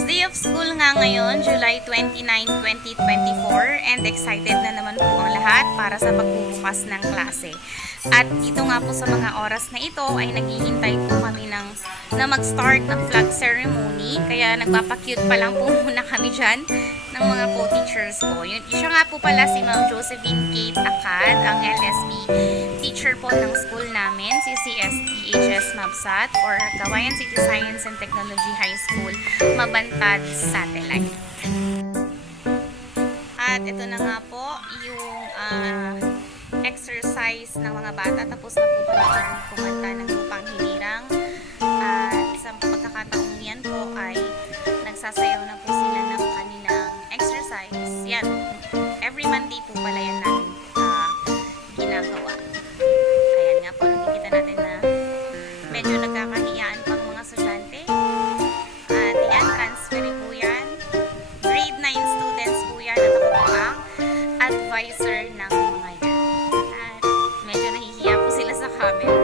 First day of school nga ngayon, July 29, 2024, and excited na naman po ang lahat para sa pagbubukas ng klase. At dito nga po sa mga oras na ito ay naghihintay po kami na mag-start ng flag ceremony. Kaya nagpapakute pa lang po muna kami dyan ng mga co-teachers ko. Siya nga po pala si Ma'am Josephine Kate Acad, ang LSB teacher po ng school namin, si CSTHS Mabsat or Kawayan City Science and Technology High School, Mabantad Satellite. At ito na nga po yung exercise ng mga bata. Tapos na po kami dyan kumanta ng Lupang Hinirang. At sa pagkakataong yan po ay nagsasayaw na po sila ng kanilang exercise. Yan. Every Monday po pala yan namin ginagawa. Ayan nga po, nakikita natin na medyo nagkakahiyaan pang mga estudyante. At yan, transferring po yan. Grade 9 students po yan. At ako po ang advisor ng mga yan. At medyo nahihiya po sila sa camera.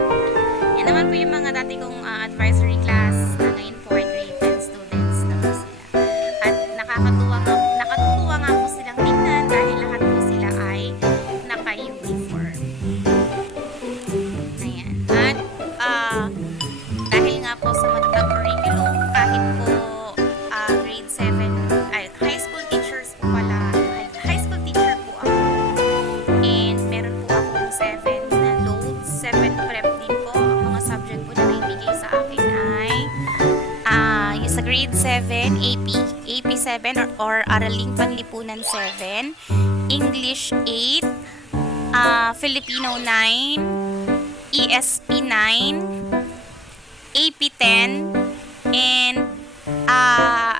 Yan naman po yung mga dati kong advisory class na ngayon po ay grade 10 students na po sila. At nakatutuwa nga po silang tingnan dahil lahat po sila ay naka-uniform. Ayan. At dahil nga po sa matatag curriculum, kahit po grade 7, high school teachers po pala, high school teacher po ako. And meron po akong 7 na loads, 7 prep din po. Ang mga subject po na naibigay sa akin ay yung sa grade 7, AP 7 or Araling Panlipunan 7, English 8, Filipino 9, ESP 9, AP 10, and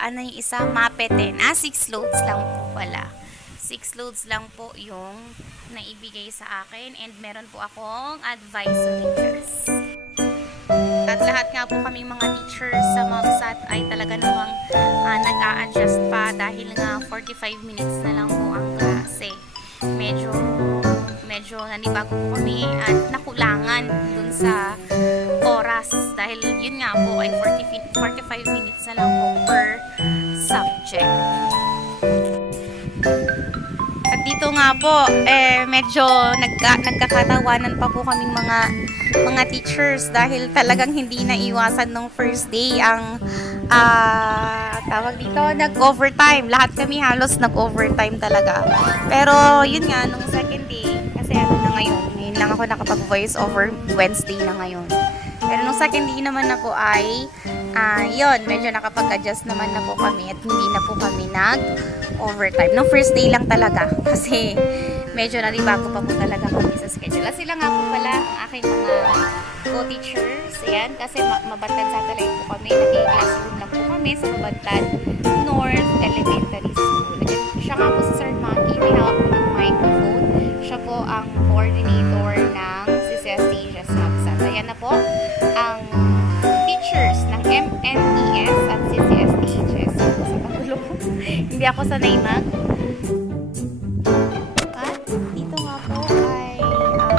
ano yung isa? MAPE 10. 6 loads lang po pala. 6 loads lang po yung naibigay sa akin, and meron po akong advisory class. At lahat nga po kaming mga teachers sa Mabsat ay talaga namang nag-a-adjust pa dahil nga 45 minutes na lang po ang klase. Medyo nanibago po kami at nakulangan dun sa oras dahil yun nga po ay 45 minutes na lang po per subject. At dito nga po, medyo nagkakatawanan pa po kaming mga teachers dahil talagang hindi na iwasan nung first day ang tawag dito, nag-overtime. Lahat kami halos nag-overtime talaga. Pero yun nga, nung second day, kasi ano na ngayon lang ako nakapag-voice over Wednesday na ngayon. Pero nung second day naman na po ay yun, medyo nakapag-adjust naman na po kami at hindi na po kami nag-overtime. Nung first day lang talaga kasi medyo naribago pa po talaga kami sa schedule. Sila nga po pala ang aking mga co-teachers. Ayan, kasi Mabantad Satellite po kami. Nag-classroom lang po kami sa Mabantad North Elementary School. Siya nga po si Sir Monkey. May hawak po ng microphone. Siya po ang coordinator ng CCSTHS Mabsat. Ayan na po ang teachers ng MNES at CCSTHS. Sa pagulo ko. Hindi ako sanay mag. At dito nga po ay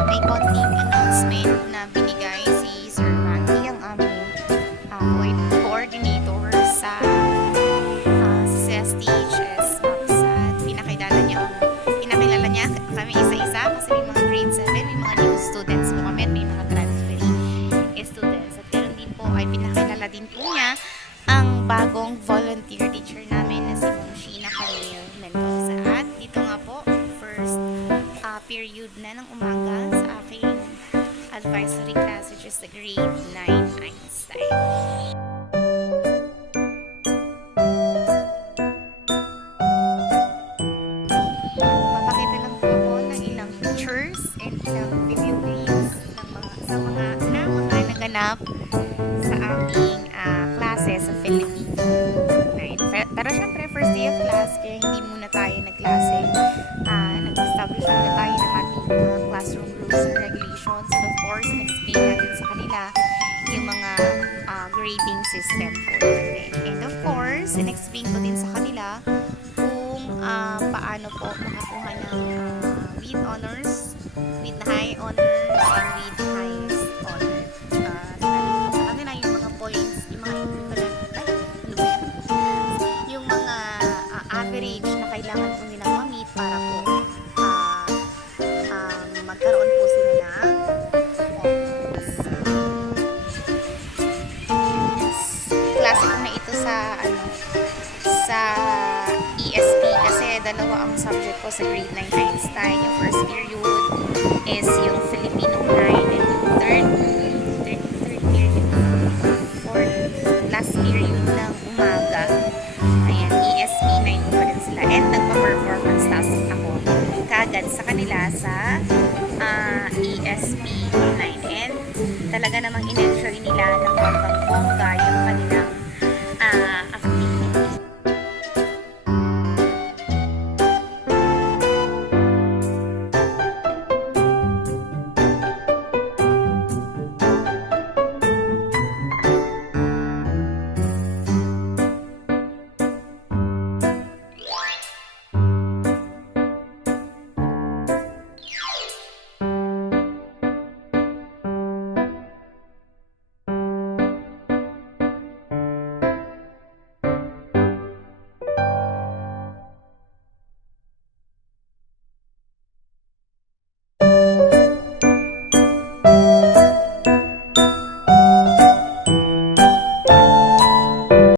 may konting announcement na binigay si Sir Maggie, ang aming coordinator sa CCSTHS Mabsat. Pinakilala niya kami isa-isa kasi may mga grade 7, may mga new students po kami at may mga transferee students. At ganoon din po ay pinakilala din po niya ang bagong volunteer teacher namin na si Ma'am Sheena Camille Mendoza. At dito nga po, first period na ng umaga sa aking advisory class, which is the grade 9 Einstein. Papakita lang po ako ng ilang pictures and ilang video clips sa mga naganap sa aming klase sa Philippines. Pero syempre, first day of class, kaya hindi muna tayo nagklase. Nag-establish muna tayo ng ating classroom rules and regulations. And of course, in-explain natin sa kanila yung mga grading system po natin. And of course, in-explain ko din sa kanila kung paano po makakuha ng with honors, with high honors, and with highest honor. Sa kanila yung mga points, yung mga equivalent, dalawa ang subject ko sa grade 9 Einstein. Yung first period is yung Filipino 9 and yung third period, fourth, last period ng umaga